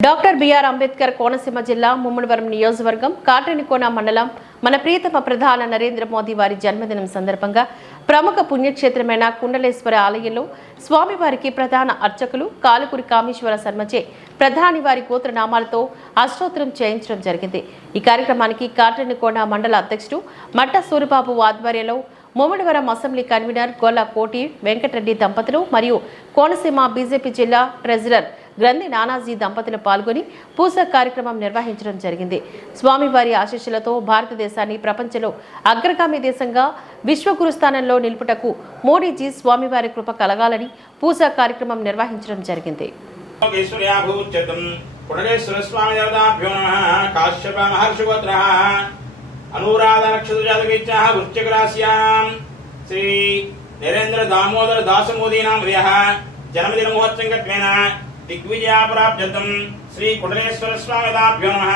Doctor BR Ambedkar Konaseema జిల్లా ముమ్మడివరం నియోజకవర్గం కాటనికోన మండలం మన ప్రియతమ ప్రధాన నరేంద్ర మోదీ వారి జన్మదినం సందర్భంగా ప్రముఖ పుణ్యక్షేత్రమైన కుండలేశ్వర ఆలయంలో స్వామివారికి ప్రధాన అర్చకులు కాలుకురి కామేశ్వర శర్మచే ప్రధాని వారి గోత్రనామాలతో అష్టోత్తరం చేయించడం జరిగింది. ఈ కార్యక్రమానికి కాటనికోన మండల అధ్యక్షుడు మట్ట సూరిబాబు ఆధ్వర్యంలో ముమ్మడివరం అసెంబ్లీ కన్వీనర్ గొల్ల కోటి వెంకటరెడ్డి దంపతులు మరియు కోనసీమ బీజేపీ జిల్లా ట్రెజరర్ గ్రంథి నానాజీ దంపతులు పాల్గొని పూస కార్యక్రమం నిర్వహించడం జరిగింది. స్వామివారి ఆశీస్సులతో భారతదేశాన్ని ప్రపంచంలో అగ్రగామి దేశంగా విశ్వగురు స్థానంలో నిలుపుటకు మోడీజీ స్వామివారి కృప కలగాలని పూస కార్యక్రమం నిర్వహించడం జరిగింది. శ్రీ నరేంద్ర దామోదర దాసమోదీనామయ జన్మదిన మహోత్సంగత్వేన దిగ్విజయాప్రాప్తం శ్రీ కుటలేశ్వర స్వామి దాభ్యో నమ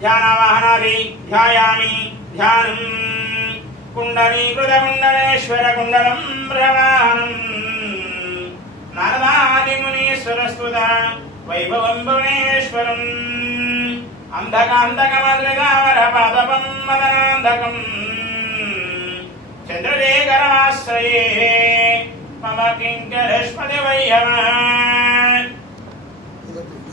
ధ్యానావాహనాది ధ్యాయామి ధ్యానం కుండలీకృత కుండలేశ్వర కుండలం భ్రమాణం నారదాదిమునీశ్వరస్తుత వైభవం భువనేశ్వరం అంధకాంధకమదృగావర పాదపం మదనాంధకం చంద్రశేఖరాశ్రయే మమ కింకరస్పతి వయ్యమ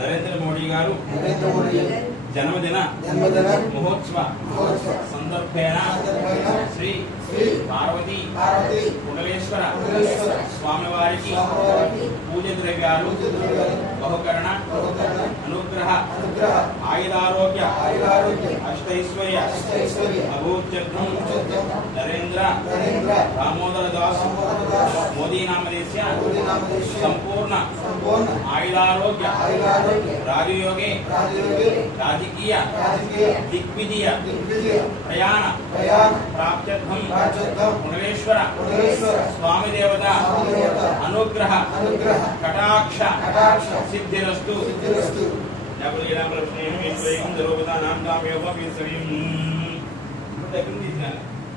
నరేంద్ర మోడీ గారు జన్మదిన మహోత్సవ సందర్భేణ శ్రీ శ్రీ పార్వతి కుండలేశ్వర స్వామివారికి పూజ ద్రవ్యాలు బహుకరణ అనుగ్రహ ఆయుధారోగ్య అష్టైశ్వర్య అభూత్యర్థం నరేంద్ర దామోదర దాస్ संपूर्ण आयुरारोग्य राजयोगे राजकीय दिग्विजय प्रयाण प्राप्त्यर्थम स्वामी देवता अनुग्रह कटाक्ष सिद्धिस्तु प्रश्न नाम का